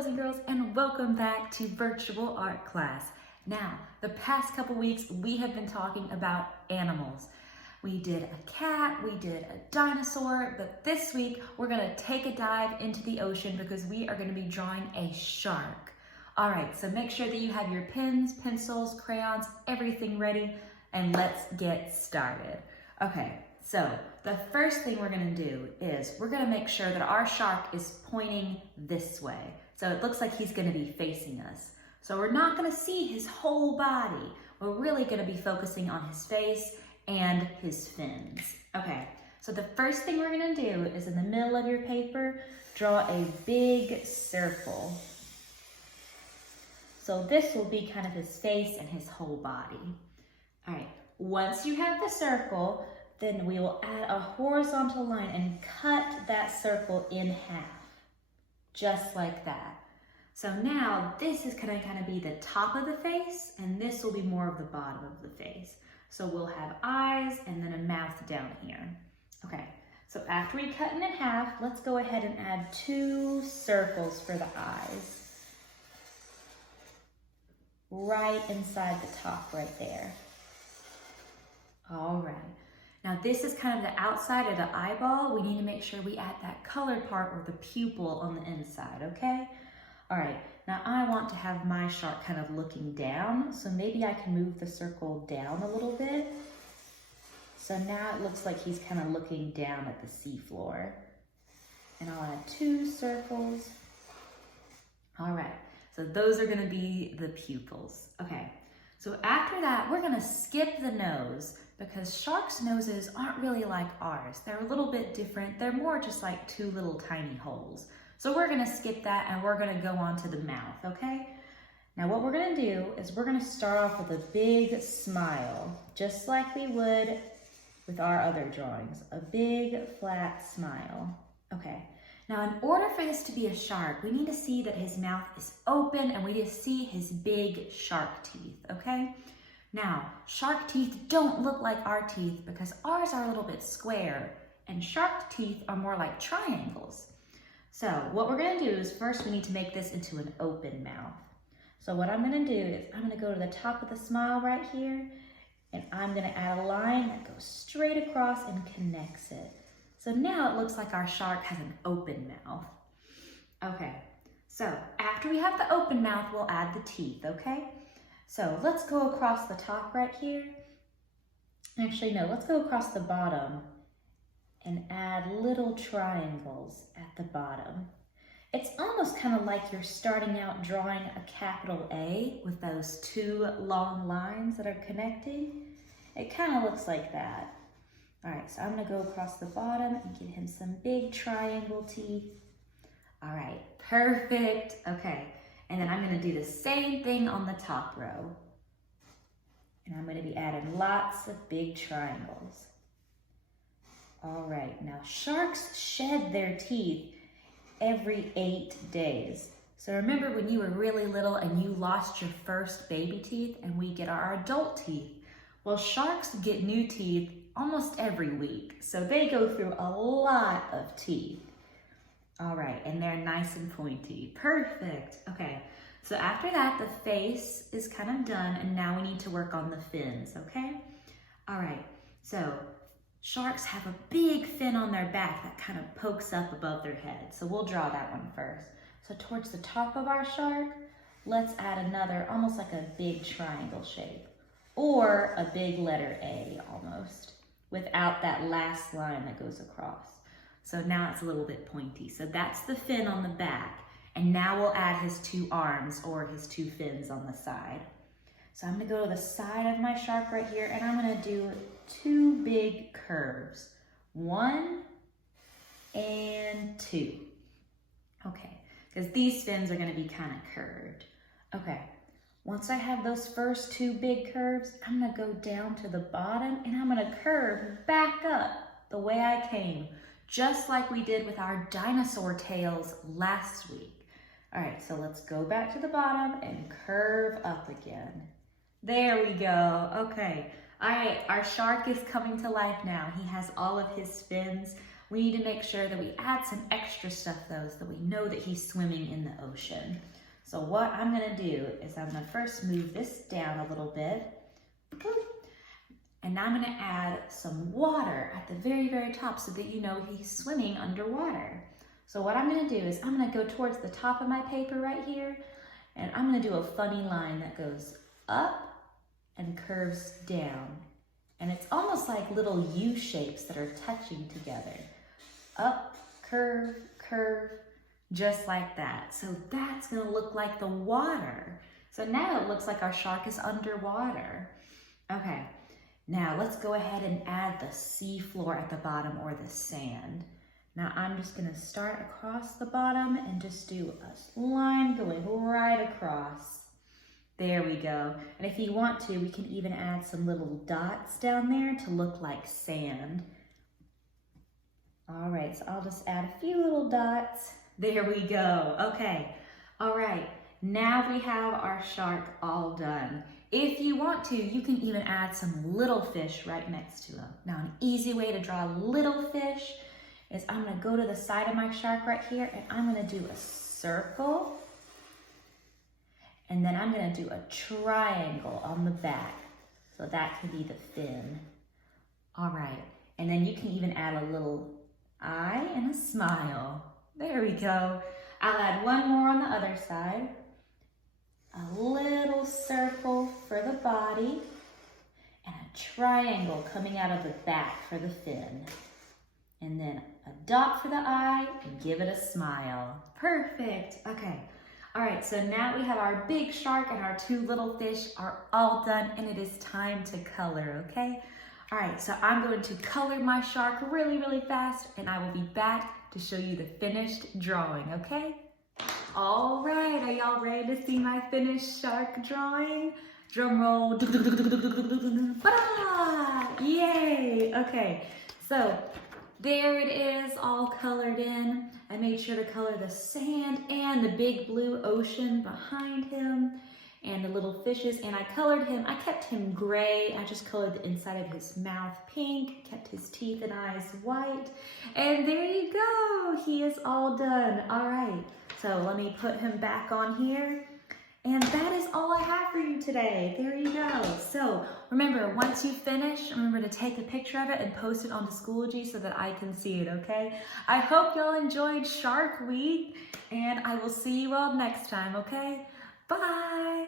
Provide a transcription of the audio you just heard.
boys and girls, and welcome back to virtual art class. Now, the past couple weeks we have been talking about animals. We did a cat, we did a dinosaur, but this week we're gonna take a dive into the ocean because we are gonna be drawing a shark. All right, so make sure that you have your pens, pencils, crayons, everything ready, and let's get started. Okay, so the first thing we're gonna do is we're gonna make sure that our shark is pointing this way. So it looks like he's gonna be facing us. So we're not gonna see his whole body. We're really gonna be focusing on his face and his fins. Okay, so the first thing we're gonna do is in the middle of your paper, draw a big circle. So this will be kind of his face and his whole body. All right, once you have the circle, then we will add a horizontal line and cut that circle in half, just like that. So now this is gonna kind of be the top of the face, and this will be more of the bottom of the face. So we'll have eyes and then a mouth down here. Okay, so after we cut it in half, let's go ahead and add 2 circles for the eyes. Right inside the top right there. All right. Now this is kind of the outside of the eyeball. We need to make sure we add that colored part or the pupil on the inside, okay? All right, now I want to have my shark kind of looking down, so maybe I can move the circle down a little bit. So now it looks like he's kind of looking down at the seafloor. And I'll add 2 circles. All right, so those are gonna be the pupils. Okay, so after that, we're gonna skip the nose because sharks' noses aren't really like ours. They're a little bit different. They're more just like 2 little tiny holes. So we're gonna skip that and we're gonna go on to the mouth, okay? Now what we're gonna do is we're gonna start off with a big smile, just like we would with our other drawings, a big flat smile. Okay, now in order for this to be a shark, we need to see that his mouth is open and we need to see his big shark teeth, okay? Now, shark teeth don't look like our teeth because ours are a little bit square and shark teeth are more like triangles. So what we're gonna do is first we need to make this into an open mouth. So what I'm gonna do is I'm gonna go to the top of the smile right here and I'm gonna add a line that goes straight across and connects it. So now it looks like our shark has an open mouth. Okay, so after we have the open mouth, we'll add the teeth, okay? So let's go across the top right here. Actually, no, let's go across the bottom and add little triangles at the bottom. It's almost kind of like you're starting out drawing a capital A with those 2 long lines that are connecting. It kind of looks like that. All right, so I'm gonna go across the bottom and give him some big triangle teeth. All right, perfect, okay. And then I'm gonna do the same thing on the top row. And I'm gonna be adding lots of big triangles. All right, now sharks shed their teeth every 8 days. So remember when you were really little and you lost your first baby teeth and we get our adult teeth? Well, sharks get new teeth almost every week. So they go through a lot of teeth. All right, and they're nice and pointy. Perfect. Okay, so after that, the face is kind of done, and now we need to work on the fins, okay? All right, so sharks have a big fin on their back that kind of pokes up above their head. So we'll draw that one first. So towards the top of our shark, let's add another, almost like a big triangle shape, or a big letter A almost, without that last line that goes across. So now it's a little bit pointy. So that's the fin on the back. And now we'll add his 2 arms or his 2 fins on the side. So I'm gonna go to the side of my shark right here and I'm gonna do 2 big curves. 1 and 2. Okay, because these fins are gonna be kind of curved. Okay, once I have those first 2 big curves, I'm gonna go down to the bottom and I'm gonna curve back up the way I came, just like we did with our dinosaur tails last week. All right, so let's go back to the bottom and curve up again. There we go, okay. All right, our shark is coming to life now. He has all of his fins We need to make sure that we add some extra stuff though, so that we know that he's swimming in the ocean. So what I'm gonna do is I'm gonna first move this down a little bit. And now I'm gonna add some water at the very, very top so that you know he's swimming underwater. So what I'm gonna do is I'm gonna go towards the top of my paper right here, and I'm gonna do a funny line that goes up and curves down. And it's almost like little U shapes that are touching together. Up, curve, curve, just like that. So that's gonna look like the water. So now it looks like our shark is underwater. Okay, now let's go ahead and add the sea floor at the bottom, or the sand. Now I'm just gonna start across the bottom and just do a line going right across. There we go. And if you want to, we can even add some little dots down there to look like sand. All right, so I'll just add a few little dots. There we go. Okay. All right, now we have our shark all done. If you want to, you can even add some little fish right next to him. Now, an easy way to draw little fish is I'm gonna go to the side of my shark right here, and I'm gonna do a circle. And then I'm gonna do a triangle on the back. So that could be the fin. All right, and then you can even add a little eye and a smile. There we go. I'll add one more on the other side. A little circle for the body, and a triangle coming out of the back for the fin. And then a dot for the eye, and give it a smile. Perfect, okay. All right, so now we have our big shark and our two little fish are all done, and it is time to color, okay? All right, so I'm going to color my shark really, really fast, and I will be back to show you the finished drawing, okay? All right, are y'all ready to see my finished shark drawing? Drum roll. Yay, okay. So there it is, all colored in. I made sure to color the sand and the big blue ocean behind him and the little fishes, and I colored him, I kept him gray. I just colored the inside of his mouth pink, kept his teeth and eyes white, and there you go, he is all done. All right, so let me put him back on here. And that is all I have for you today. There you go. So remember, once you finish, remember to take a picture of it and post it on the Schoology so that I can see it, okay? I hope y'all enjoyed Shark Week, and I will see you all next time, okay? Bye.